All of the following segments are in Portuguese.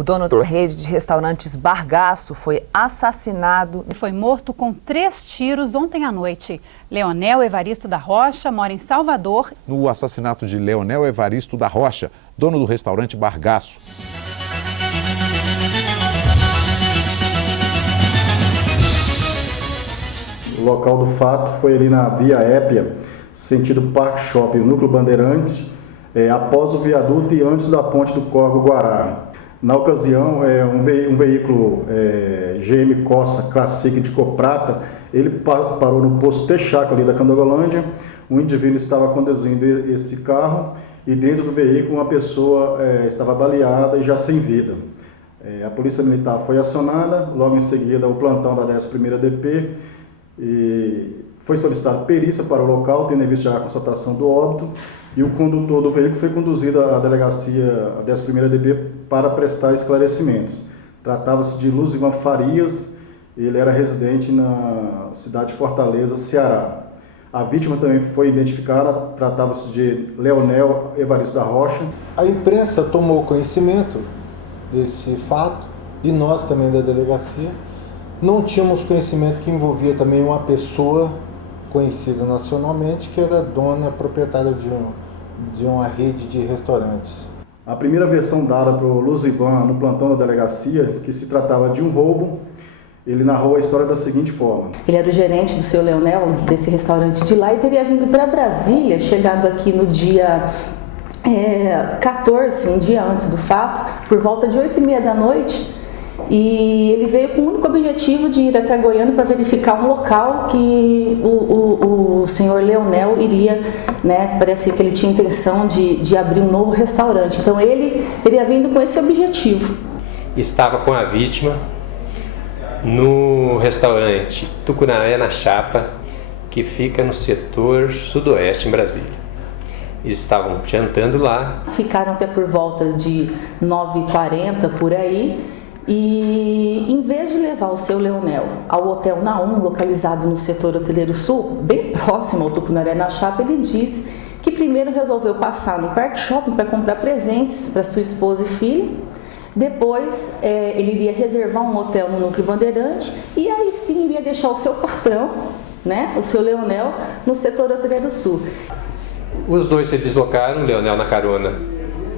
O dono da rede de restaurantes Bargaço foi assassinado. Ele foi morto com 3 tiros ontem à noite. Leonel Evaristo da Rocha mora em Salvador. No assassinato de Leonel Evaristo da Rocha, dono do restaurante Bargaço. O local do fato foi ali na Via Épia, sentido Parque Shopping, Núcleo Bandeirantes, após o viaduto e antes da ponte do Córrego Guará. Na ocasião, um veículo GM Corsa Classic de cor prata, ele parou no posto Texaco ali da Candangolândia. Um indivíduo estava conduzindo esse carro e dentro do veículo uma pessoa estava baleada e já sem vida. A Polícia Militar foi acionada, logo em seguida o plantão da 11ª DP, e foi solicitada perícia para o local, tendo em vista já a constatação do óbito, e o condutor do veículo foi conduzido à delegacia, a 11ª DP, para prestar esclarecimentos. Tratava-se de Luzivan Farias, ele era residente na cidade de Fortaleza, Ceará. A vítima também foi identificada, tratava-se de Leonel Evaristo da Rocha. A imprensa tomou conhecimento desse fato, e nós também da delegacia não tínhamos conhecimento que envolvia também uma pessoa conhecida nacionalmente, que era dona, proprietária de uma rede de restaurantes. A primeira versão dada para o Luzivan no plantão da delegacia, que se tratava de um roubo, ele narrou a história da seguinte forma. Ele era o gerente do seu Leonel, desse restaurante de lá, e teria vindo para Brasília, chegado aqui no dia 14, um dia antes do fato, por volta de 8h30 da noite, e ele veio com o único objetivo de ir até Goiânia para verificar um local que o senhor Leonel iria, parece que ele tinha intenção de abrir um novo restaurante. Então ele teria vindo com esse objetivo. Estava com a vítima no restaurante Tucunaré na Chapa, que fica no setor sudoeste em Brasília. Eles estavam jantando lá. Ficaram até por volta de 9h40 por aí. E em vez de levar o seu Leonel ao Hotel Naum, localizado no setor hoteleiro sul, bem próximo ao Tucunaré na Chapa, ele disse que primeiro resolveu passar no Parque Shopping para comprar presentes para sua esposa e filho. Depois ele iria reservar um hotel no Núcleo Bandeirante e aí sim iria deixar o seu patrão, o seu Leonel, no setor hoteleiro sul. Os dois se deslocaram, o Leonel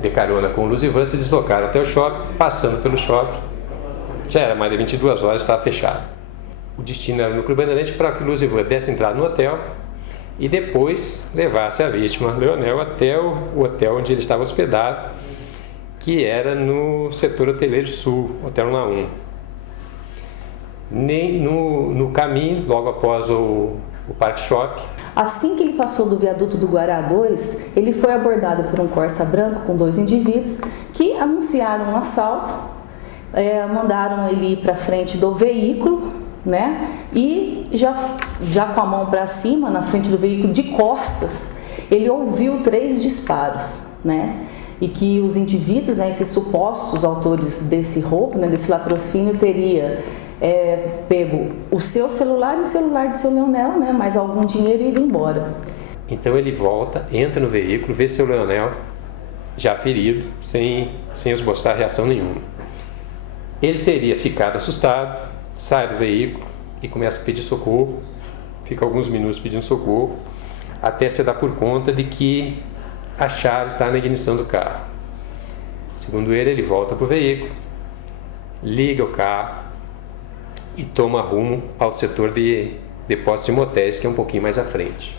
de carona com o Luzivan, se deslocaram até o shopping, passando pelo shopping. Já era mais de 22 horas, estava fechado. O destino era no Núcleo Bandeirante para que o Luzivan desse entrada no hotel e depois levasse a vítima, Leonel, até o hotel onde ele estava hospedado, que era no setor hoteleiro sul, Hotel Naum. No caminho, logo após o Parque Shopping. Assim que ele passou do viaduto do Guará 2, ele foi abordado por um Corsa branco com 2 indivíduos que anunciaram um assalto. Mandaram ele ir para frente do veículo, e já com a mão para cima, na frente do veículo, de costas, ele ouviu 3 disparos, e que os indivíduos, esses supostos autores desse roubo, desse latrocínio, teria pego o seu celular e o celular de seu Leonel, mais algum dinheiro e ido embora. Então ele volta, entra no veículo, vê seu Leonel já ferido, sem esboçar reação nenhuma. Ele teria ficado assustado, sai do veículo e começa a pedir socorro, fica alguns minutos pedindo socorro, até se dar por conta de que a chave está na ignição do carro. Segundo ele volta para o veículo, liga o carro e toma rumo ao setor de depósitos de motéis, que é um pouquinho mais à frente.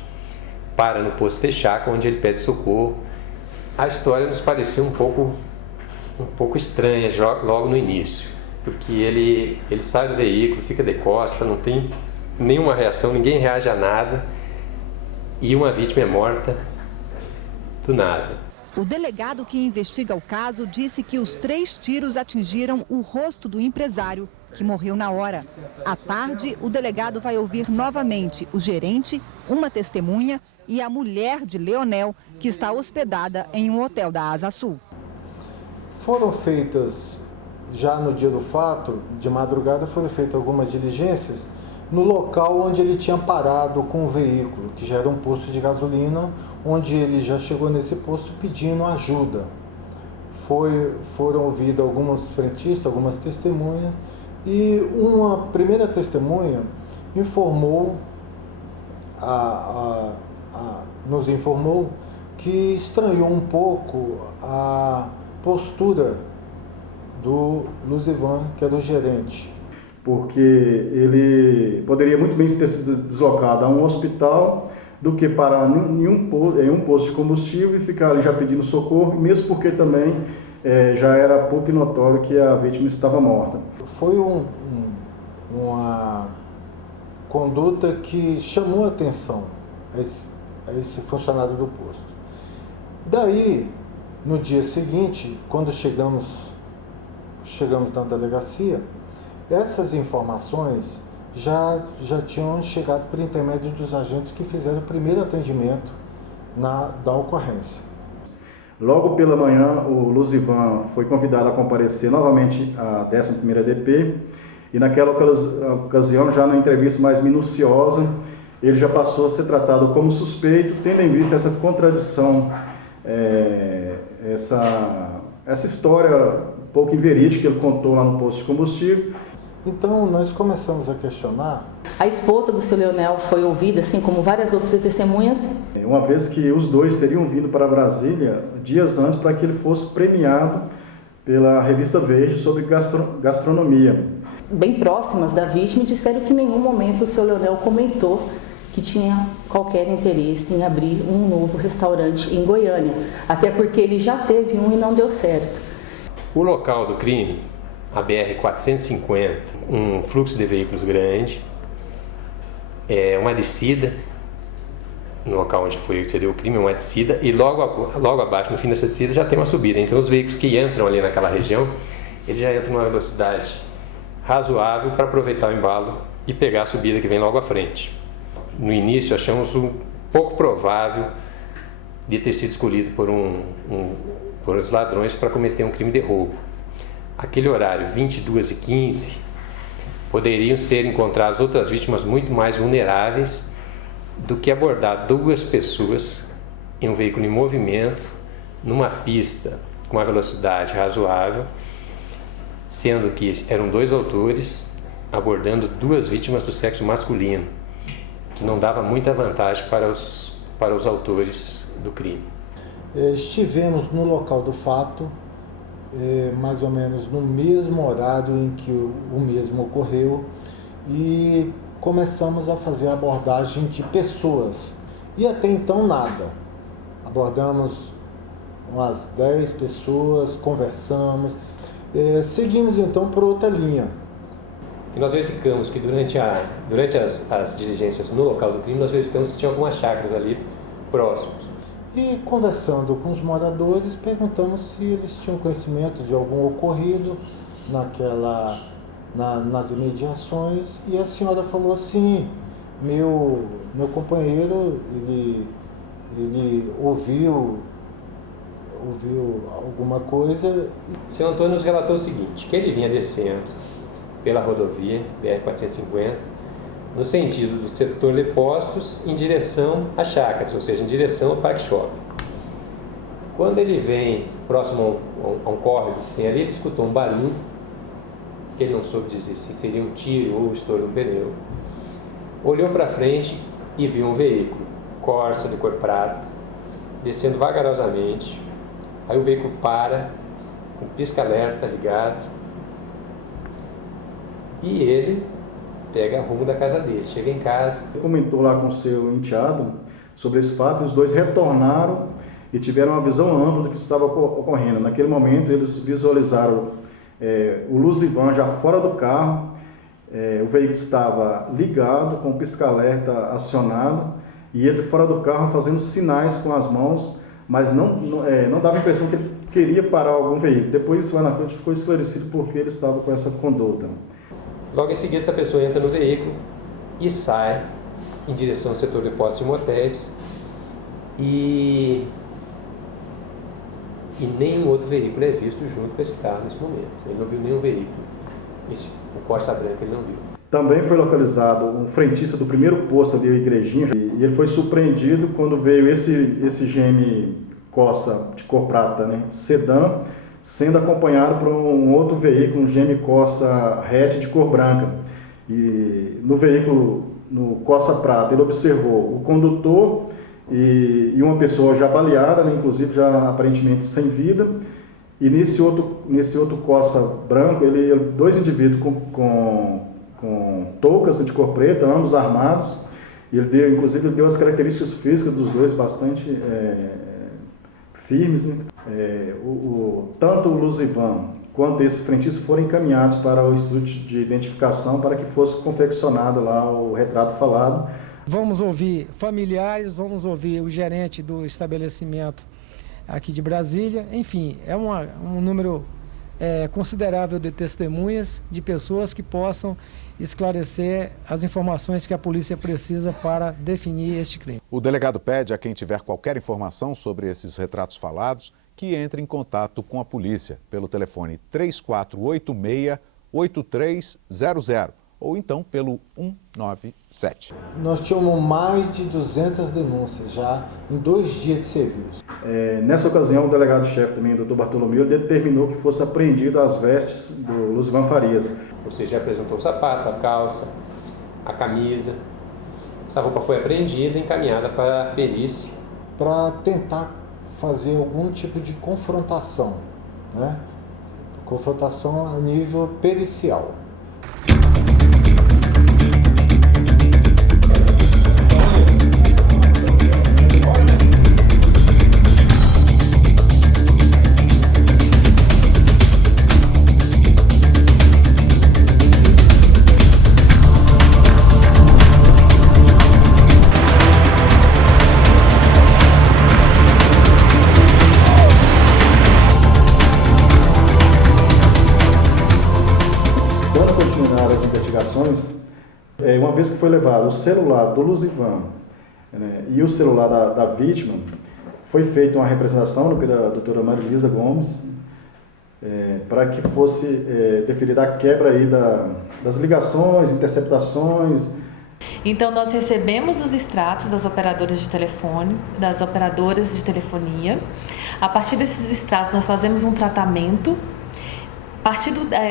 Para no posto Texaco, onde ele pede socorro. A história nos pareceu um pouco estranha logo no início, porque ele sai do veículo, fica de costa, não tem nenhuma reação, ninguém reage a nada, e uma vítima é morta do nada. O delegado que investiga o caso disse que os 3 tiros atingiram o rosto do empresário, que morreu na hora. À tarde, o delegado vai ouvir novamente o gerente, uma testemunha e a mulher de Leonel, que está hospedada em um hotel da Asa Sul. Foram feitas, já no dia do fato, de madrugada, foram feitas algumas diligências no local onde ele tinha parado com o veículo, que já era um posto de gasolina, onde ele já chegou nesse posto pedindo ajuda foram ouvidas algumas frentistas, algumas testemunhas, e uma primeira testemunha nos informou que estranhou um pouco a postura do Luzivan, que era o gerente. Porque ele poderia muito bem ter sido deslocado a um hospital do que parar em um posto de combustível e ficar ali já pedindo socorro, mesmo porque também já era pouco notório que a vítima estava morta. Foi uma conduta que chamou a atenção a esse funcionário do posto. Daí, no dia seguinte, quando chegamos na delegacia, essas informações já tinham chegado por intermédio dos agentes que fizeram o primeiro atendimento da ocorrência. Logo pela manhã, o Luzivan foi convidado a comparecer novamente à 11ª DP e naquela ocasião, já na entrevista mais minuciosa, ele já passou a ser tratado como suspeito, tendo em vista essa contradição, essa história pouco inverídica que ele contou lá no posto de combustível. Então, nós começamos a questionar. A esposa do seu Leonel foi ouvida, assim como várias outras testemunhas. Uma vez que os dois teriam vindo para Brasília dias antes para que ele fosse premiado pela revista Veja sobre gastronomia. Bem próximas da vítima, disseram que em nenhum momento o seu Leonel comentou que tinha qualquer interesse em abrir um novo restaurante em Goiânia, até porque ele já teve um e não deu certo. O local do crime, a BR-450, um fluxo de veículos grande, uma descida, no local onde sucedeu o crime, uma descida, e logo abaixo, no fim dessa descida, já tem uma subida. Então os veículos que entram ali naquela região, eles já entram numa velocidade razoável para aproveitar o embalo e pegar a subida que vem logo à frente. No início achamos um pouco provável de ter sido escolhido por os ladrões para cometer um crime de roubo. Aquele horário, 22h15, poderiam ser encontradas outras vítimas muito mais vulneráveis do que abordar duas pessoas em um veículo em movimento, numa pista com uma velocidade razoável, sendo que eram dois autores abordando duas vítimas do sexo masculino, que não dava muita vantagem para os autores do crime. Estivemos no local do fato, mais ou menos no mesmo horário em que o mesmo ocorreu, e começamos a fazer a abordagem de pessoas. E até então nada. Abordamos umas 10 pessoas, conversamos, seguimos então por outra linha. E nós verificamos que durante as diligências no local do crime, nós verificamos que tinha algumas chácaras ali próximos. E conversando com os moradores, perguntamos se eles tinham conhecimento de algum ocorrido nas imediações, e a senhora falou assim: meu companheiro, ele ouviu alguma coisa. Seu Antônio nos relatou o seguinte, que ele vinha descendo pela rodovia BR-450, no sentido do setor de postos, em direção às chácaras, ou seja, em direção ao Parque Shopping. Quando ele vem próximo a um córrego que tem ali, ele escutou um barulho, que ele não soube dizer se seria um tiro ou o estouro de um pneu. Olhou para frente e viu um veículo, Corsa de cor prata, descendo vagarosamente. Aí o veículo para, com pisca-alerta ligado, e ele pega rumo da casa dele, chega em casa. Ele comentou lá com o seu enteado sobre esse fato, e os dois retornaram e tiveram uma visão ampla do que estava ocorrendo. Naquele momento eles visualizaram o Luzivan já fora do carro, o veículo estava ligado, com o pisca-alerta acionado, e ele fora do carro fazendo sinais com as mãos, mas não dava a impressão que ele queria parar algum veículo. Depois, lá na frente, ficou esclarecido porque ele estava com essa conduta. Logo em seguida, essa pessoa entra no veículo e sai em direção ao setor de postos e motéis, e nenhum outro veículo é visto junto com esse carro nesse momento. Ele não viu nenhum veículo. O Corsa branco ele não viu. Também foi localizado um frentista do primeiro posto ali, a Igrejinha, e ele foi surpreendido quando veio esse GM Corsa de cor prata, sedã, sendo acompanhado por um outro veículo, um GM Corsa hatch de cor branca. E no veículo, no Corsa prata, ele observou o condutor e uma pessoa já baleada, né, inclusive já aparentemente sem vida. E nesse outro Corsa branco, dois indivíduos com toucas de cor preta, ambos armados. E inclusive ele deu as características físicas dos dois bastante firmes, né? Tanto o Luzivan quanto esse frentista foram encaminhados para o Instituto de Identificação para que fosse confeccionado lá o retrato falado. Vamos ouvir familiares, vamos ouvir o gerente do estabelecimento aqui de Brasília. Enfim, é um número considerável de testemunhas, de pessoas que possam esclarecer as informações que a polícia precisa para definir este crime. O delegado pede a quem tiver qualquer informação sobre esses retratos falados que entre em contato com a polícia pelo telefone 3486-8300 ou então pelo 197. Nós tínhamos mais de 200 denúncias já em 2 dias de serviço. Nessa ocasião, o delegado-chefe também, o Dr. Bartolomeu, determinou que fosse apreendido as vestes do Luzivan Farias. Ou seja, apresentou o sapato, a calça, a camisa. Essa roupa foi apreendida e encaminhada para a perícia. Para tentar fazer algum tipo de confrontação, né? Confrontação a nível pericial. Uma vez que foi levado o celular do Luzivan, né, e o celular da vítima, foi feita uma representação pela doutora Marilisa Gomes para que fosse deferida a quebra aí das ligações, interceptações. Então nós recebemos os extratos das operadoras de telefone, das operadoras de telefonia. A partir desses extratos nós fazemos um tratamento.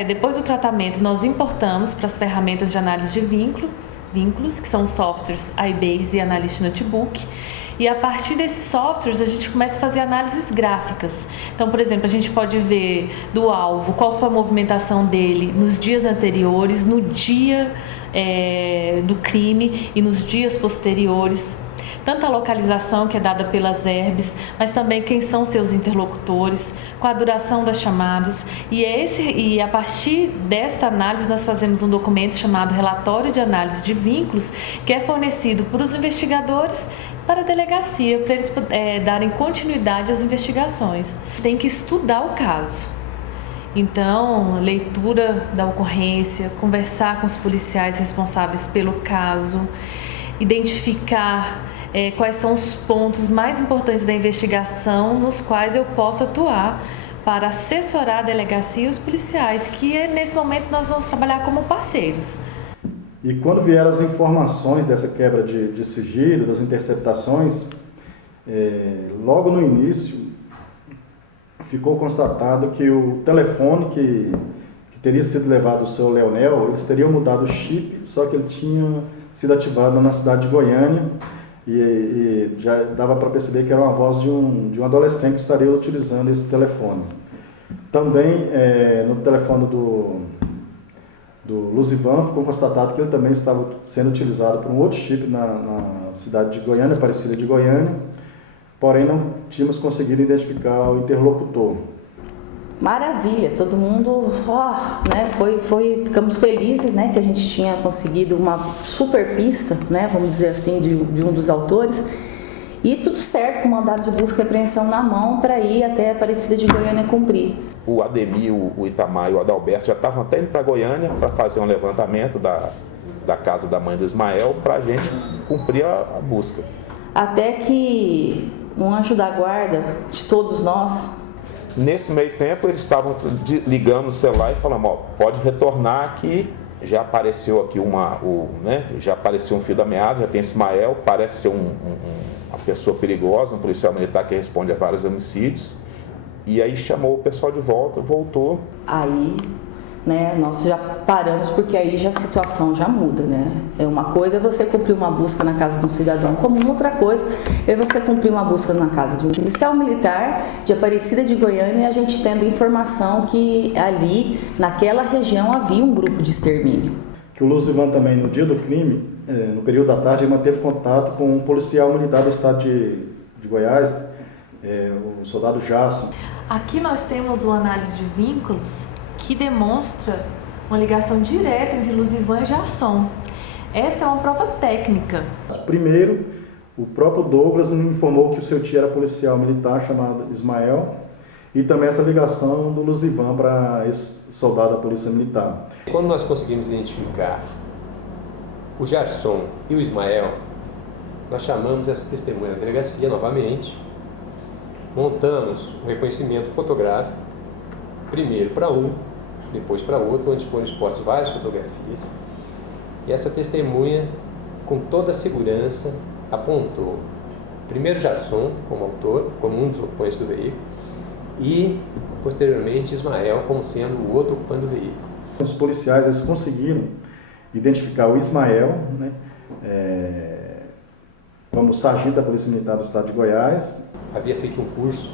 Depois do tratamento, nós importamos para as ferramentas de análise de vínculos, que são softwares iBase e Analyst Notebook. E a partir desses softwares, a gente começa a fazer análises gráficas. Então, por exemplo, a gente pode ver do alvo qual foi a movimentação dele nos dias anteriores, no dia do crime e nos dias posteriores. Tanto a localização que é dada pelas herbes, mas também quem são seus interlocutores, com a duração das chamadas. E a partir desta análise nós fazemos um documento chamado Relatório de Análise de Vínculos, que é fornecido por os investigadores para a delegacia, para eles darem continuidade às investigações. Tem que estudar o caso. Então, leitura da ocorrência, conversar com os policiais responsáveis pelo caso, identificar quais são os pontos mais importantes da investigação nos quais eu posso atuar para assessorar a delegacia e os policiais, que nesse momento nós vamos trabalhar como parceiros. E quando vieram as informações dessa quebra de sigilo, das interceptações, logo no início ficou constatado que o telefone que teria sido levado do seu Leonel, eles teriam mudado o chip, só que ele tinha sido ativado na cidade de Goiânia. E já dava para perceber que era uma voz de um adolescente que estaria utilizando esse telefone. Também no telefone do Luzivan ficou constatado que ele também estava sendo utilizado por um outro chip na cidade de Goiânia, Aparecida de Goiânia, porém não tínhamos conseguido identificar o interlocutor. Maravilha, todo mundo, né, ficamos felizes, né, que a gente tinha conseguido uma super pista, né, vamos dizer assim, de um dos autores, e tudo certo, com mandado de busca e apreensão na mão para ir até Aparecida de Goiânia cumprir. O Ademir, o Itamar e o Adalberto já estavam até indo para Goiânia para fazer um levantamento da casa da mãe do Ismael para a gente cumprir a busca. Até que um anjo da guarda de todos nós. Nesse meio tempo, eles estavam ligando o celular e falando, pode retornar aqui, já apareceu aqui já apareceu um fio da meada, já tem Ismael, parece ser uma pessoa perigosa, um policial militar que responde a vários homicídios, E aí chamou o pessoal de volta, voltou. Aí, né, nós já paramos, porque aí já a situação já muda, né? Uma coisa é você cumprir uma busca na casa de um cidadão comum, outra coisa é você cumprir uma busca na casa de um policial militar de Aparecida de Goiânia, e a gente tendo informação que ali, naquela região, havia um grupo de extermínio. Que o Luzivan também, no dia do crime, no período da tarde, ele manteve contato com um policial militar do estado de Goiás, o soldado Jason. Aqui nós temos uma análise de vínculos que demonstra uma ligação direta entre Luzivan e Jason. Essa é uma prova técnica. Primeiro, o próprio Douglas me informou que o seu tio era policial militar chamado Ismael, e também essa ligação do Luzivan para esse soldado da Polícia Militar. Quando nós conseguimos identificar o Gerson e o Ismael, nós chamamos essa testemunha na delegacia novamente, montamos um reconhecimento fotográfico, primeiro para um, depois para outro, onde foram expostas várias fotografias. E essa testemunha, com toda a segurança, apontou primeiro Gerson como autor, como um dos ocupantes do veículo, e posteriormente Ismael como sendo o outro ocupante do veículo. Os policiais eles conseguiram identificar o Ismael, né, como sargento da Polícia Militar do Estado de Goiás. Havia feito um curso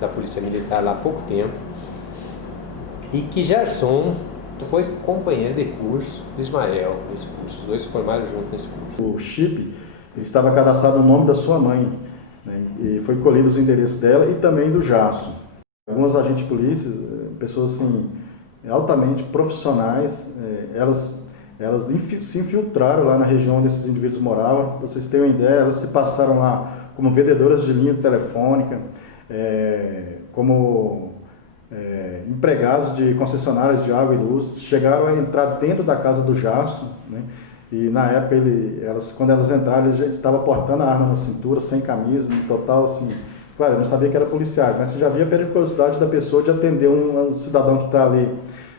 da Polícia Militar lá há pouco tempo, e que Gerson foi companheiro de curso de Ismael nesse curso. Os dois se formaram juntos nesse curso. O chip ele estava cadastrado no nome da sua mãe, né, e foi colhido os endereços dela e também do Jason. Alguns agentes de polícia, pessoas assim, altamente profissionais, elas se infiltraram lá na região onde esses indivíduos moravam. Para vocês terem uma ideia, elas se passaram lá como vendedoras de linha telefônica, como empregados de concessionárias de água e luz, chegaram a entrar dentro da casa do Jason, né? E na época, quando elas entraram, ele já estava portando a arma na cintura, sem camisa, no total, assim, claro, eu não sabia que era policiais, mas você já via a periculosidade da pessoa de atender um cidadão que está ali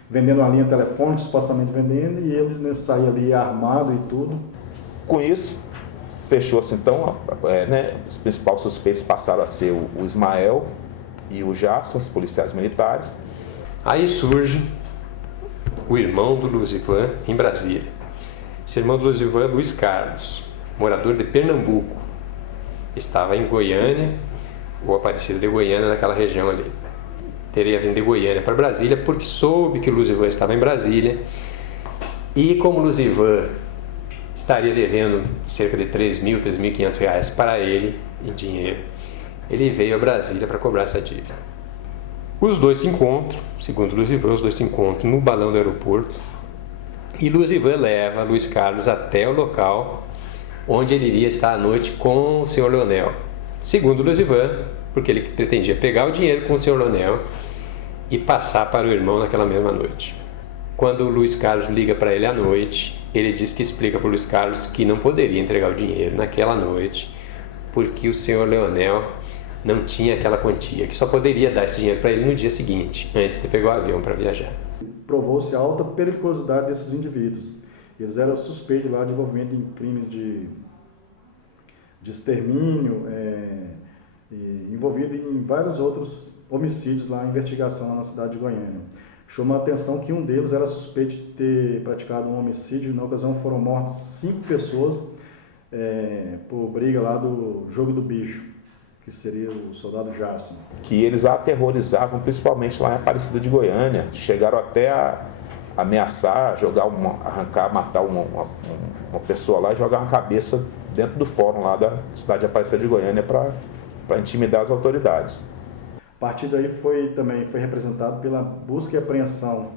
vendendo uma linha telefônica, supostamente vendendo, e ele, né, sair ali armado e tudo. Com isso, fechou-se então, os principais suspeitos passaram a ser o Ismael e o Jason, os policiais militares. Aí surge o irmão do Luzivan em Brasília. Esse irmão do Luzivan é Luiz Carlos, morador de Pernambuco. Estava em Goiânia, ou Aparecida de Goiânia, naquela região ali. Teria vindo de Goiânia para Brasília porque soube que o Luzivan estava em Brasília, e como o Luzivan estaria devendo cerca de R$3.000, R$3.500 para ele em dinheiro, ele veio a Brasília para cobrar essa dívida. Os dois se encontram, segundo o Luzivan, os dois se encontram no balão do aeroporto, e Luzivan leva Luiz Carlos até o local onde ele iria estar à noite com o Sr. Leonel. Segundo o Luzivan, porque ele pretendia pegar o dinheiro com o Sr. Leonel e passar para o irmão naquela mesma noite. Quando o Luiz Carlos liga para ele à noite, ele diz que explica para o Luiz Carlos que não poderia entregar o dinheiro naquela noite porque o Sr. Leonel não tinha aquela quantia, que só poderia dar esse dinheiro para ele no dia seguinte, antes de pegar o avião para viajar. Provou-se a alta periculosidade desses indivíduos. Eles eram suspeitos lá de envolvimento em crimes de extermínio, envolvido em vários outros homicídios lá em investigação lá na cidade de Goiânia. Chamou a atenção que um deles era suspeito de ter praticado um homicídio. Na ocasião foram mortas 5 pessoas por briga lá do jogo do bicho, que seria o soldado Jason. Que eles aterrorizavam, principalmente lá em Aparecida de Goiânia. Chegaram até a ameaçar, matar uma pessoa lá e jogar uma cabeça dentro do fórum lá da cidade de Aparecida de Goiânia para intimidar as autoridades. A partir daí foi representado pela busca e apreensão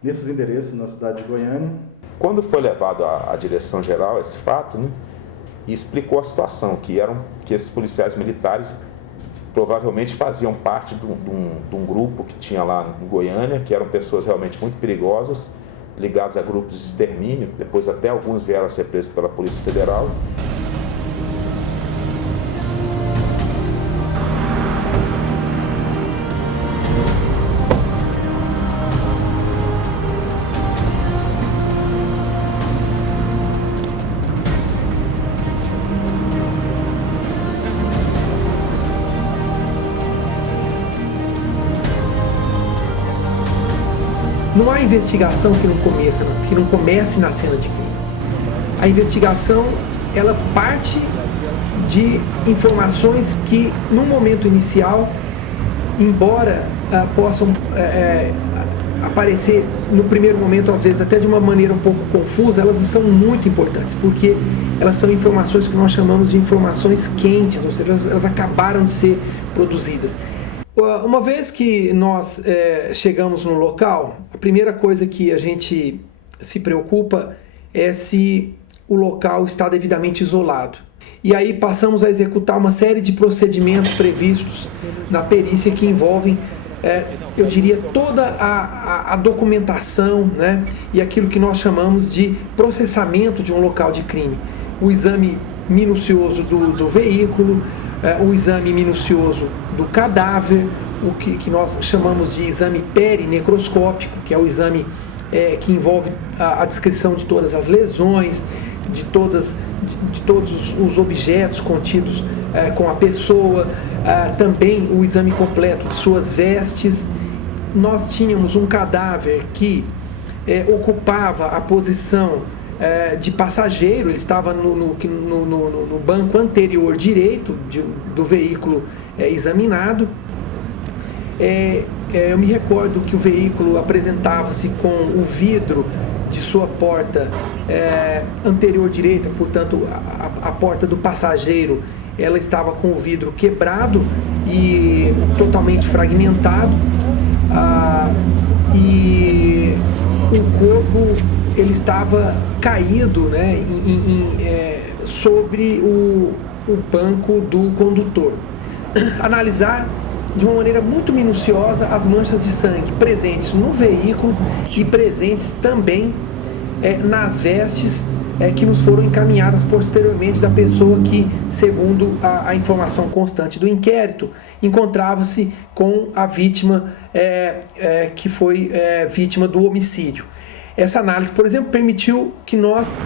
nesses endereços na cidade de Goiânia. Quando foi levado à direção geral esse fato, né, e explicou a situação, que esses policiais militares provavelmente faziam parte de um grupo que tinha lá em Goiânia, que eram pessoas realmente muito perigosas, ligadas a grupos de extermínio, depois até alguns vieram a ser presos pela Polícia Federal. Não há investigação que não comece na cena de crime. A investigação, ela parte de informações que, no momento inicial, embora possam aparecer no primeiro momento, às vezes até de uma maneira um pouco confusa, elas são muito importantes, porque elas são informações que nós chamamos de informações quentes, ou seja, elas acabaram de ser produzidas. Uma vez que nós chegamos no local, a primeira coisa que a gente se preocupa é se o local está devidamente isolado. E aí passamos a executar uma série de procedimentos previstos na perícia que envolvem, eu diria, toda a documentação, né, e aquilo que nós chamamos de processamento de um local de crime. O exame minucioso do veículo, o exame minucioso do cadáver, o que nós chamamos de exame perinecroscópico, que é o exame que envolve a descrição de todas as lesões, de todos os objetos contidos com a pessoa, também o exame completo de suas vestes. Nós tínhamos um cadáver que ocupava a posição de passageiro, ele estava no banco anterior direito do veículo examinado. Eu me recordo que o veículo apresentava-se com o vidro de sua porta anterior direita, portanto a porta do passageiro, ela estava com o vidro quebrado e totalmente fragmentado, e o corpo ele estava caído, né, sobre o banco do condutor. Analisar de uma maneira muito minuciosa as manchas de sangue presentes no veículo e presentes também nas vestes que nos foram encaminhadas posteriormente da pessoa que, segundo a informação constante do inquérito, encontrava-se com a vítima que foi vítima do homicídio. Essa análise, por exemplo, permitiu que nós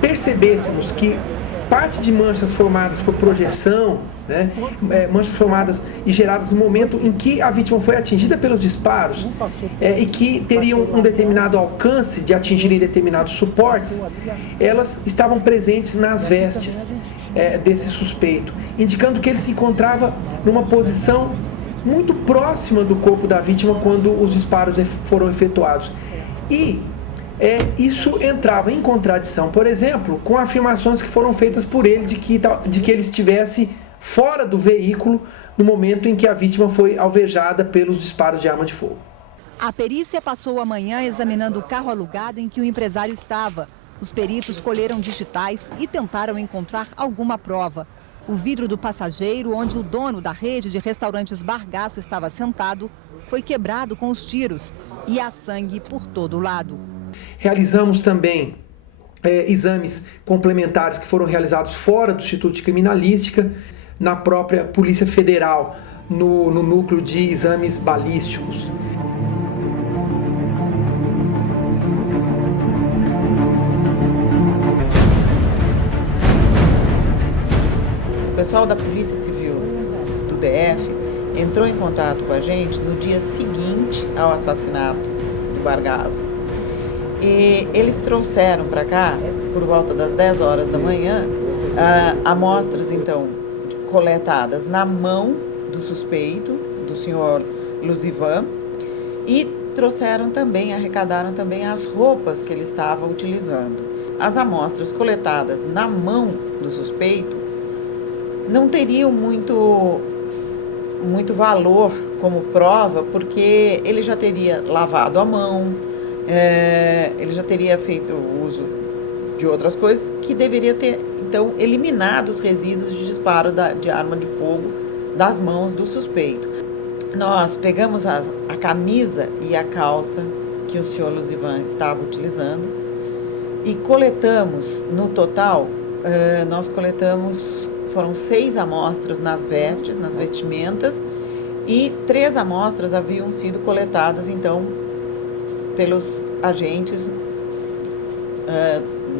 percebêssemos que parte de manchas formadas por projeção, né, manchas formadas e geradas no momento em que a vítima foi atingida pelos disparos e que teriam um determinado alcance de atingirem determinados suportes, elas estavam presentes nas vestes desse suspeito, indicando que ele se encontrava numa posição muito próxima do corpo da vítima quando os disparos foram efetuados. E isso entrava em contradição, por exemplo, com afirmações que foram feitas por ele de que ele estivesse fora do veículo no momento em que a vítima foi alvejada pelos disparos de arma de fogo. A perícia passou a manhã examinando o carro alugado em que o empresário estava. Os peritos colheram digitais e tentaram encontrar alguma prova. O vidro do passageiro, onde o dono da rede de restaurantes Bargaço estava sentado, foi quebrado com os tiros e há sangue por todo o lado. Realizamos também exames complementares que foram realizados fora do Instituto de Criminalística, na própria Polícia Federal, no núcleo de exames balísticos. O pessoal da Polícia Civil do DF entrou em contato com a gente no dia seguinte ao assassinato do Bargaço. E eles trouxeram para cá, por volta das 10 horas da manhã, amostras, então, coletadas na mão do suspeito, do senhor Luzivan, e arrecadaram também as roupas que ele estava utilizando. As amostras coletadas na mão do suspeito não teriam muito valor como prova, porque ele já teria lavado a mão, ele já teria feito uso de outras coisas que deveriam ter, então, eliminado os resíduos de disparo de arma de fogo das mãos do suspeito. Nós pegamos a camisa e a calça que o senhor Luzivan estava utilizando e coletamos, no total, foram 6 amostras nas vestes, nas vestimentas, e 3 amostras haviam sido coletadas, então, pelos agentes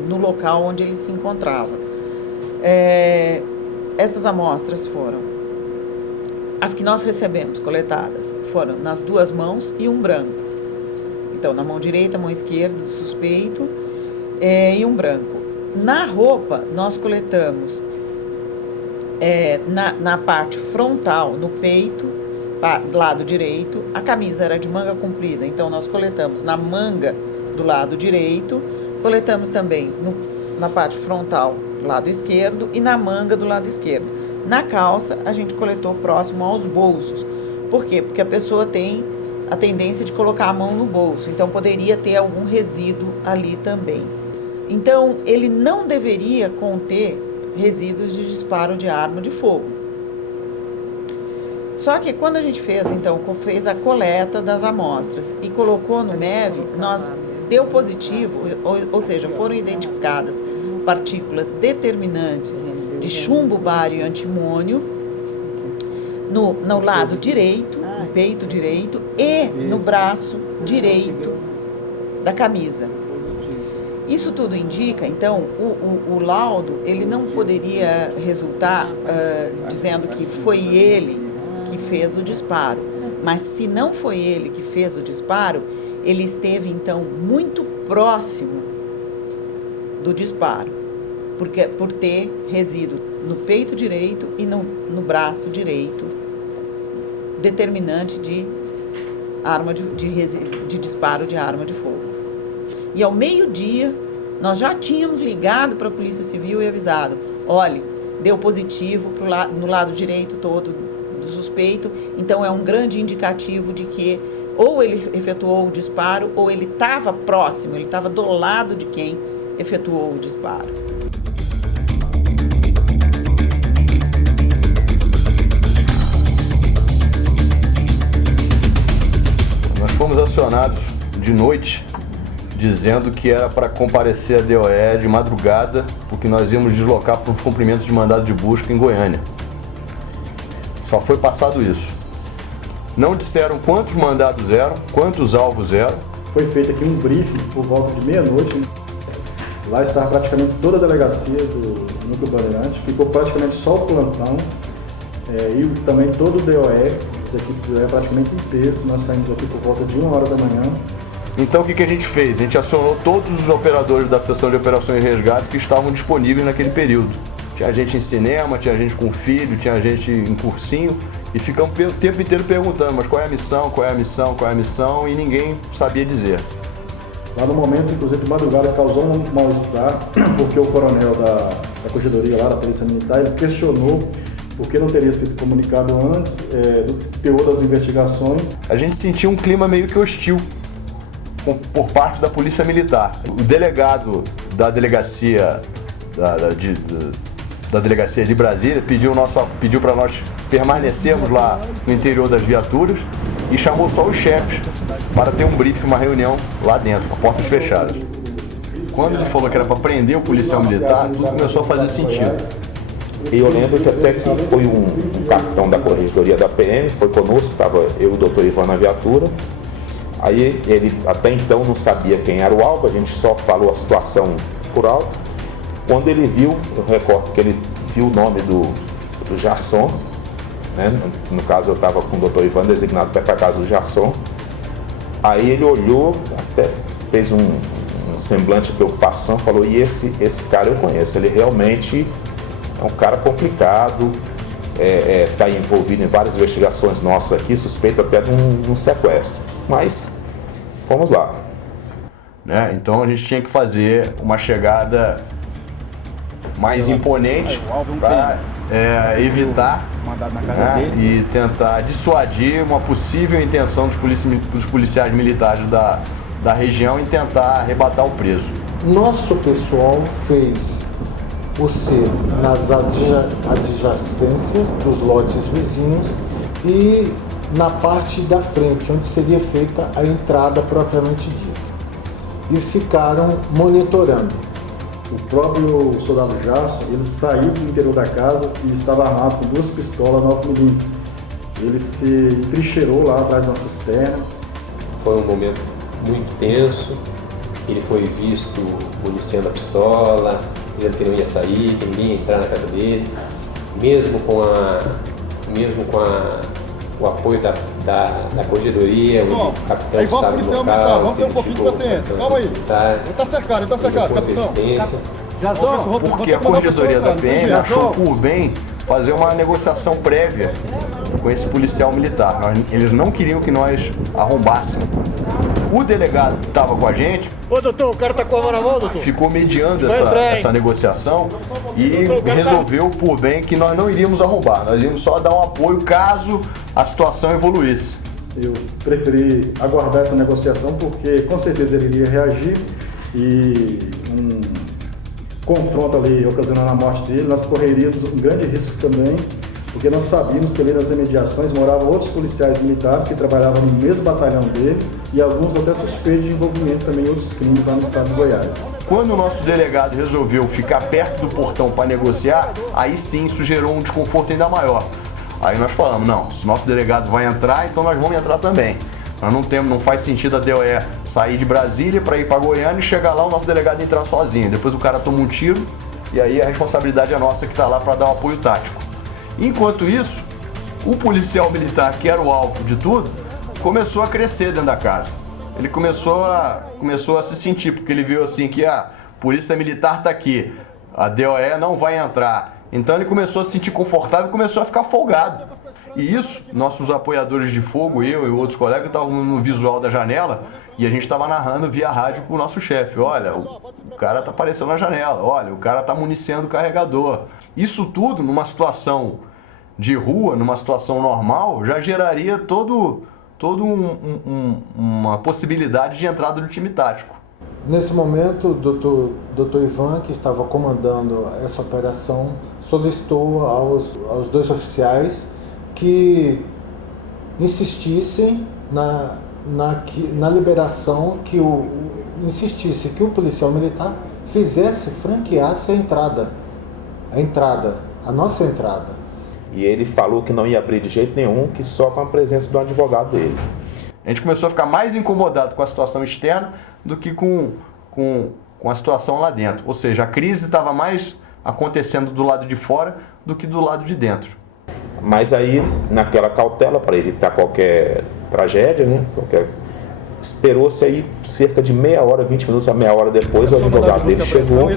no local onde ele se encontrava. Essas amostras foram as que nós recebemos coletadas, foram nas 2 mãos e um branco. Então, na mão direita, mão esquerda do suspeito e um branco. Na roupa, nós coletamos na parte frontal, no peito, lado direito, a camisa era de manga comprida, então nós coletamos na manga do lado direito, coletamos também na parte frontal, lado esquerdo, e na manga do lado esquerdo. Na calça, a gente coletou próximo aos bolsos. Por quê? Porque a pessoa tem a tendência de colocar a mão no bolso, então poderia ter algum resíduo ali também. Então, ele não deveria conter resíduos de disparo de arma de fogo. Só que quando a gente fez a coleta das amostras e colocou no MEV, deu positivo, ou seja, foram identificadas partículas determinantes de chumbo, bário e antimônio no lado direito, no peito direito e no braço direito da camisa. Isso tudo indica, então, o laudo, ele não poderia resultar dizendo que foi ele que fez o disparo. Mas se não foi ele que fez o disparo, ele esteve, então, muito próximo do disparo, por ter resíduo no peito direito e no braço direito, determinante de disparo de arma de fogo. E ao meio-dia, nós já tínhamos ligado para a Polícia Civil e avisado, olha, deu positivo no lado direito todo do suspeito, então é um grande indicativo de que ou ele efetuou o disparo ou ele estava próximo, ele estava do lado de quem efetuou o disparo. Nós fomos acionados de noite dizendo que era para comparecer a DOE de madrugada, porque nós íamos deslocar para uns cumprimentos de mandado de busca em Goiânia. Só foi passado isso. Não disseram quantos mandados eram, quantos alvos eram. Foi feito aqui um briefing por volta de meia-noite. Lá estava praticamente toda a delegacia do Núcleo Bandeirante, ficou praticamente só o plantão e também todo o DOE, as equipes do DOE praticamente inteiros. Nós saímos aqui por volta de 1h da manhã. Então o que a gente fez? A gente acionou todos os operadores da seção de operações e resgate que estavam disponíveis naquele período. Tinha gente em cinema, tinha gente com filho, tinha gente em cursinho e ficamos o tempo inteiro perguntando, mas qual é a missão, qual é a missão, qual é a missão, e ninguém sabia dizer. Lá no momento, inclusive, de madrugada, causou um mal-estar, porque o coronel da corregedoria lá, da Polícia Militar, ele questionou por que não teria sido comunicado antes do teor das investigações. A gente sentiu um clima meio que hostil por parte da Polícia Militar. O delegado da delegacia de Brasília pediu para nós permanecermos lá no interior das viaturas e chamou só os chefes para ter um briefing, uma reunião lá dentro, portas fechadas. Quando ele falou que era para prender o policial militar, tudo começou a fazer sentido. Eu lembro que até que foi um capitão da corregedoria da PM, foi conosco, estava eu e o doutor Ivan na viatura. Aí ele até então não sabia quem era o alvo, a gente só falou a situação por alto. Quando ele viu, eu recordo que ele viu o nome do Jarson, né? No caso eu estava com o doutor Ivan designado para a casa do Jarson. Aí ele olhou, até fez um semblante de preocupação, falou, e esse cara eu conheço, ele realmente é um cara complicado, está envolvido em várias investigações nossas aqui, suspeito até de um sequestro. Mas fomos lá. Né? Então a gente tinha que fazer uma chegada mais imponente para evitar e tentar dissuadir uma possível intenção dos policiais militares da região em tentar arrebatar o preso. Nosso pessoal fez o cerco nas adjacências dos lotes vizinhos e na parte da frente, onde seria feita a entrada propriamente dita. E ficaram monitorando. O próprio soldado Jarson, ele saiu do interior da casa e estava armado com 2 pistolas 9mm. Ele se trincheirou lá atrás de uma cisterna. Foi um momento muito tenso. Ele foi visto municiando a pistola, dizendo que não ia sair, que ninguém ia entrar na casa dele. Mesmo com a o apoio da corredoria, o capitão que estava no local, vamos ter um pouquinho de paciência, calma aí. Ele tá cercado, capitão. Porque a corredoria da PM achou por bem fazer uma negociação prévia com esse policial militar. Eles não queriam que nós arrombássemos. O delegado que estava com a gente... Ô, doutor, o cara tá com a arma na mão, doutor. Ficou mediando essa negociação e resolveu por bem que nós não iríamos arrombar. Nós íamos só dar um apoio caso a situação evoluísse. Eu preferi aguardar essa negociação porque com certeza ele iria reagir e um confronto ali ocasionando a morte dele, nós correríamos um grande risco também, porque nós sabíamos que ali nas imediações moravam outros policiais militares que trabalhavam no mesmo batalhão dele e alguns até suspeitos de envolvimento também em outros crimes lá no estado de Goiás. Quando o nosso delegado resolveu ficar perto do portão para negociar, aí sim isso gerou um desconforto ainda maior. Aí nós falamos, não, se o nosso delegado vai entrar, então nós vamos entrar também. Nós não faz sentido a DOE sair de Brasília para ir para Goiânia e chegar lá o nosso delegado entrar sozinho. Depois o cara toma um tiro e aí a responsabilidade é nossa que está lá para dar o apoio tático. Enquanto isso, o policial militar, que era o alvo de tudo, começou a crescer dentro da casa. Ele começou a se sentir, porque ele viu assim que a polícia militar está aqui, a DOE não vai entrar. Então ele começou a se sentir confortável e começou a ficar folgado. E isso, nossos apoiadores de fogo, eu e outros colegas, estavam no visual da janela e a gente estava narrando via rádio para o nosso chefe. Olha, o cara está aparecendo na janela, olha, o cara está municiando o carregador. Isso tudo, numa situação de rua, numa situação normal, já geraria uma possibilidade de entrada do time tático. Nesse momento, o doutor Ivan, que estava comandando essa operação, solicitou aos dois oficiais que insistissem na liberação, insistisse que o policial militar franqueasse a nossa entrada. E ele falou que não ia abrir de jeito nenhum, que só com a presença do advogado dele. A gente começou a ficar mais incomodado com a situação externa do que com a situação lá dentro. Ou seja, a crise estava mais acontecendo do lado de fora do que do lado de dentro. Mas aí, naquela cautela, para evitar qualquer tragédia, né? Esperou-se aí cerca de meia hora, 20 minutos a meia hora depois, o advogado dele chegou,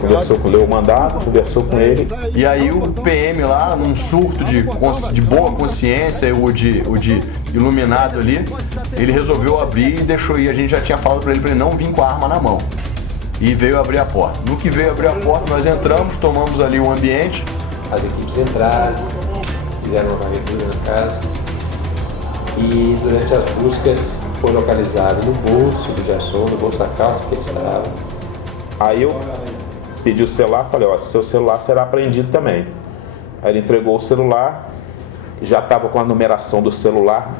conversou com o mandado, conversou com ele. E aí o PM lá, num surto de boa consciência, o de iluminado ali, ele resolveu abrir e deixou ir. A gente já tinha falado para ele não vir com a arma na mão. E veio abrir a porta. No que veio abrir a porta, nós entramos, tomamos ali o ambiente. As equipes entraram, fizeram uma varredura na casa e durante as buscas foi localizado no bolso do Gerson, no bolso da calça que ele estava. Aí eu pedi o celular, falei, ó, seu celular será apreendido também. Aí ele entregou o celular, já estava com a numeração do celular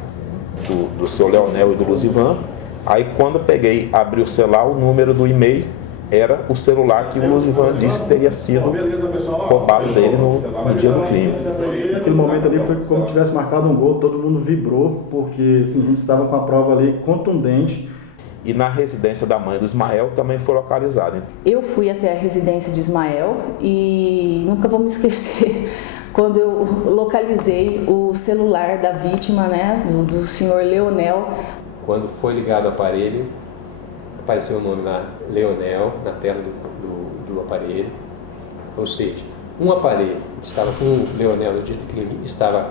do seu Leonel e do Luzivan. Aí quando peguei, abri o celular, o número do e-mail era o celular que o Luzivan disse que teria sido roubado dele no dia do crime. Naquele momento ali foi como se tivesse marcado um gol, todo mundo vibrou, porque assim, a gente estava com a prova ali contundente. E na residência da mãe do Ismael também foi localizado. Eu fui até a residência de Ismael e nunca vou me esquecer quando eu localizei o celular da vítima, né, do senhor Leonel. Quando foi ligado o aparelho, apareceu o nome lá, Leonel, na tela do aparelho. Ou seja, um aparelho que estava com o Leonel no dia do crime estava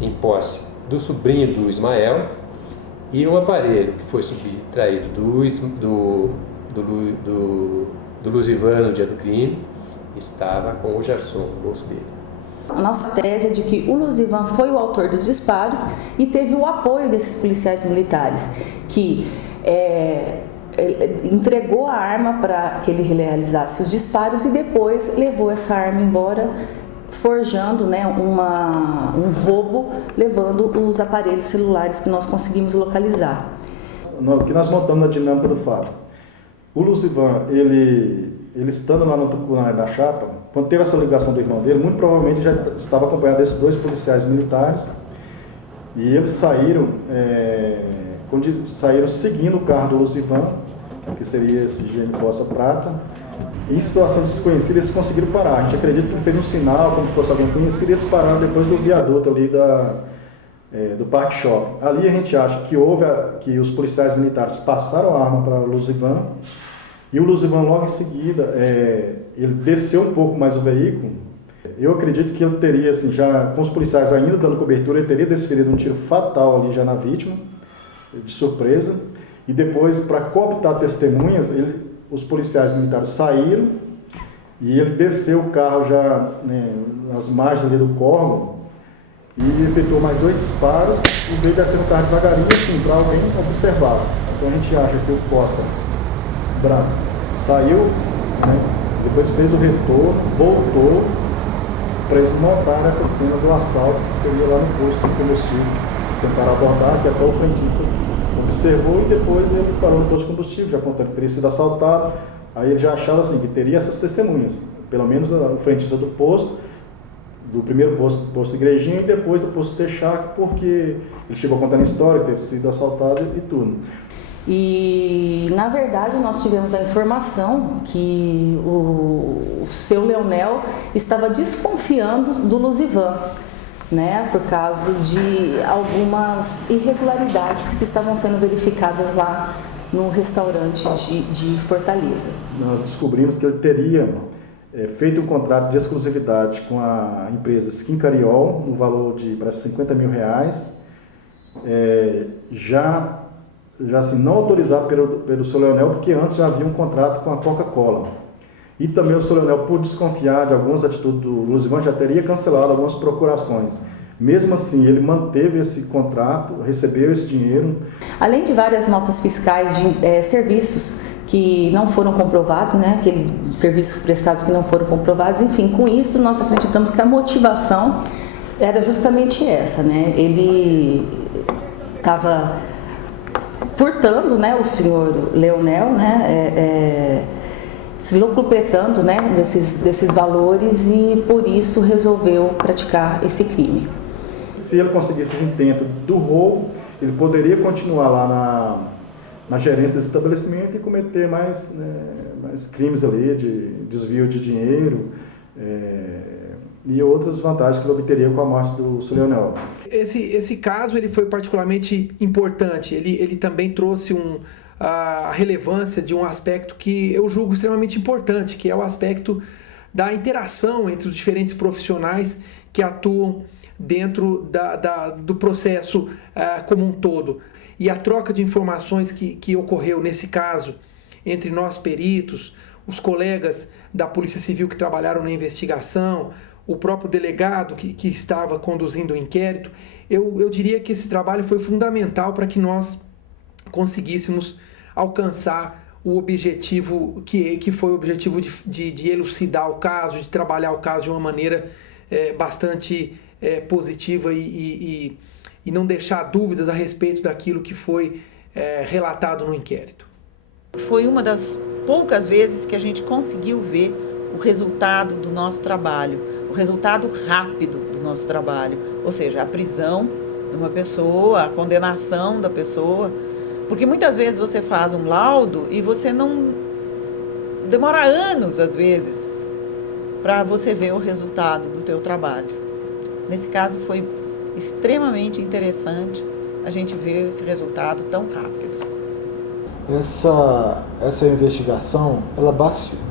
em posse do sobrinho do Ismael e um aparelho que foi subtraído do Luzivan no dia do crime estava com o Gerson no bolso dele. A nossa tese é de que o Luzivan foi o autor dos disparos e teve o apoio desses policiais militares, que entregou a arma para que ele realizasse os disparos e depois levou essa arma embora, forjando, né, um roubo, levando os aparelhos celulares que nós conseguimos localizar. O que nós montamos na dinâmica do fato. O Luzivan, ele estando lá no Tucunaré da Chapa, quando teve essa ligação do irmão dele, muito provavelmente já estava acompanhado desses dois policiais militares e eles saíram seguindo o carro do Luzivan, que seria esse GM Costa Prata. Em situação desconhecida, eles conseguiram parar. A gente acredita que ele fez um sinal, como se fosse alguém conhecido, e eles pararam depois do viaduto ali do Parque Shopping. Ali a gente acha que que os policiais militares passaram a arma para o Luzivan, e o Luzivan logo em seguida, ele desceu um pouco mais o veículo. Eu acredito que ele teria, assim, já com os policiais ainda dando cobertura, ele teria desferido um tiro fatal ali já na vítima, de surpresa, e depois, para cooptar testemunhas, os policiais militares saíram e ele desceu o carro já, né, nas margens ali do córrego e efetuou mais 2 disparos e veio descendo o carro devagarinho, assim, para alguém observasse. Então a gente acha que o Corsa branco saiu, né, depois fez o retorno, voltou para eles montarem essa cena do assalto, que seria lá no posto de combustível. Tentaram abordar, que até o frentista observou e depois ele parou no posto de combustível, já contando que teria sido assaltado. Aí ele já achava assim, que teria essas testemunhas, pelo menos o frentista do posto, do primeiro posto Igrejinha e depois do posto Texaco, porque ele chegou contando a história, ter sido assaltado e tudo. E, na verdade, nós tivemos a informação que o seu Leonel estava desconfiando do Luzivan, né, por causa de algumas irregularidades que estavam sendo verificadas lá no restaurante de Fortaleza. Nós descobrimos que ele teria feito um contrato de exclusividade com a empresa Skin Cariol, no valor de parece R$50 mil, já assim, não autorizado pelo seu Leonel, porque antes já havia um contrato com a Coca-Cola. E também o seu Leonel, por desconfiar de algumas atitudes do Luzivan, já teria cancelado algumas procurações. Mesmo assim, ele manteve esse contrato, recebeu esse dinheiro. Além de várias notas fiscais de serviços que não foram comprovados, né, aqueles serviços prestados que não foram comprovados, enfim, com isso nós acreditamos que a motivação era justamente essa, né? Ele estava furtando, né, o senhor Leonel, né, se locupletando, né, desses valores, e por isso resolveu praticar esse crime. Se ele conseguisse esse intento do roubo, ele poderia continuar lá na gerência desse estabelecimento e cometer mais crimes ali de desvio de dinheiro e outras vantagens que ele obteria com a morte do seu Leonel. Esse caso ele foi particularmente importante. Ele também trouxe a relevância de um aspecto que eu julgo extremamente importante, que é o aspecto da interação entre os diferentes profissionais que atuam dentro do processo como um todo. E a troca de informações que ocorreu nesse caso entre nós peritos, os colegas da Polícia Civil que trabalharam na investigação, o próprio delegado que estava conduzindo o inquérito, eu diria que esse trabalho foi fundamental para que nós conseguíssemos alcançar o objetivo que foi o objetivo de elucidar o caso, de trabalhar o caso de uma maneira bastante positiva e não deixar dúvidas a respeito daquilo que foi relatado no inquérito. Foi uma das poucas vezes que a gente conseguiu ver o resultado do nosso trabalho, o resultado rápido do nosso trabalho, ou seja, a prisão de uma pessoa, a condenação da pessoa, porque muitas vezes você faz um laudo e você não... demora anos, às vezes, para você ver o resultado do teu trabalho. Nesse caso foi extremamente interessante a gente ver esse resultado tão rápido. Essa investigação, ela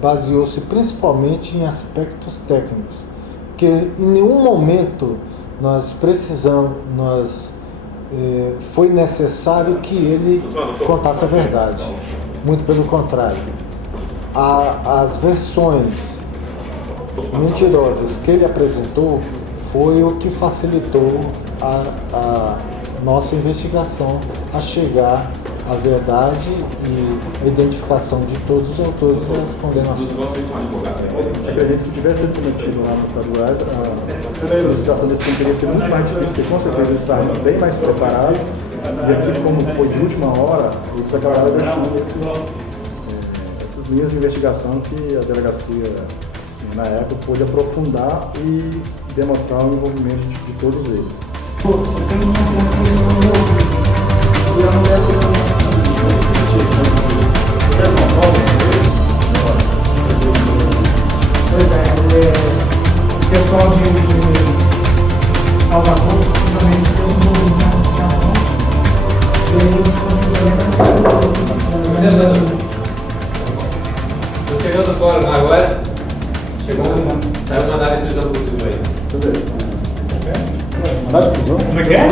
baseou-se principalmente em aspectos técnicos, que em nenhum momento foi necessário que ele contasse a verdade. Muito pelo contrário. As versões mentirosas que ele apresentou foi o que facilitou a nossa investigação a chegar à verdade e a identificação de todos os autores e as condenações. Se tivesse sido cometido lá nos estaduais, a elucidação desse crime teria sido muito mais difícil, porque com certeza eles estariam bem mais preparados, e aqui, como foi de última hora, eles acabaram deixando essas linhas de investigação que a delegacia, na época, pôde aprofundar e demonstrar o envolvimento de todos eles. O pessoal de Salvador, principalmente, Estou chegando fora agora. Chegou saiu mandado de prisão possível aí. Mandado de prisão? Como é que é?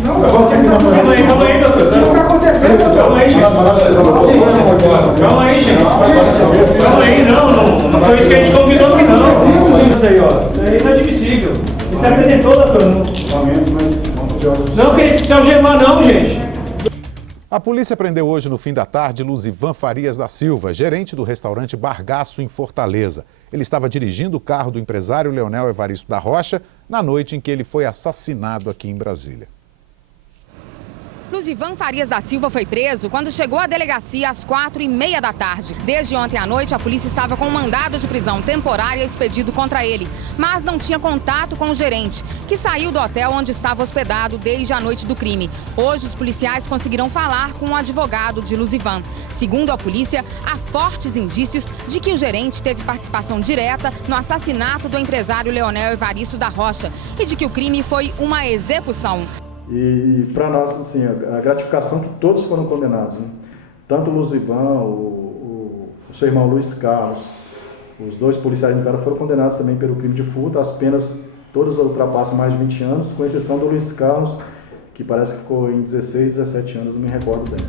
Não, calma aí, doutor. O que está acontecendo, doutor? Calma aí, gente. Calma aí, gente. Calma aí, não foi isso que a gente combinou aqui, não. Isso aí, ó. Isso aí é inadmissível. Você apresentou, doutor? Não queria se algemar, não, gente. A polícia prendeu hoje, no fim da tarde, Luzivan Farias da Silva, gerente do restaurante Bargaço, em Fortaleza. Ele estava dirigindo o carro do empresário Leonel Evaristo da Rocha na noite em que ele foi assassinado aqui em Brasília. Luzivan Farias da Silva foi preso quando chegou à delegacia às 4h30 da tarde. Desde ontem à noite, a polícia estava com um mandado de prisão temporária expedido contra ele, mas não tinha contato com o gerente, que saiu do hotel onde estava hospedado desde a noite do crime. Hoje, os policiais conseguiram falar com o advogado de Luzivan. Segundo a polícia, há fortes indícios de que o gerente teve participação direta no assassinato do empresário Leonel Evaristo da Rocha e de que o crime foi uma execução. E para nós, assim, a gratificação que todos foram condenados, né? Tanto o Luzivan, o seu irmão Luiz Carlos, os dois policiais militares foram condenados também pelo crime de furto. As penas todas ultrapassam mais de 20 anos, com exceção do Luiz Carlos, que parece que ficou em 16, 17 anos, não me recordo bem.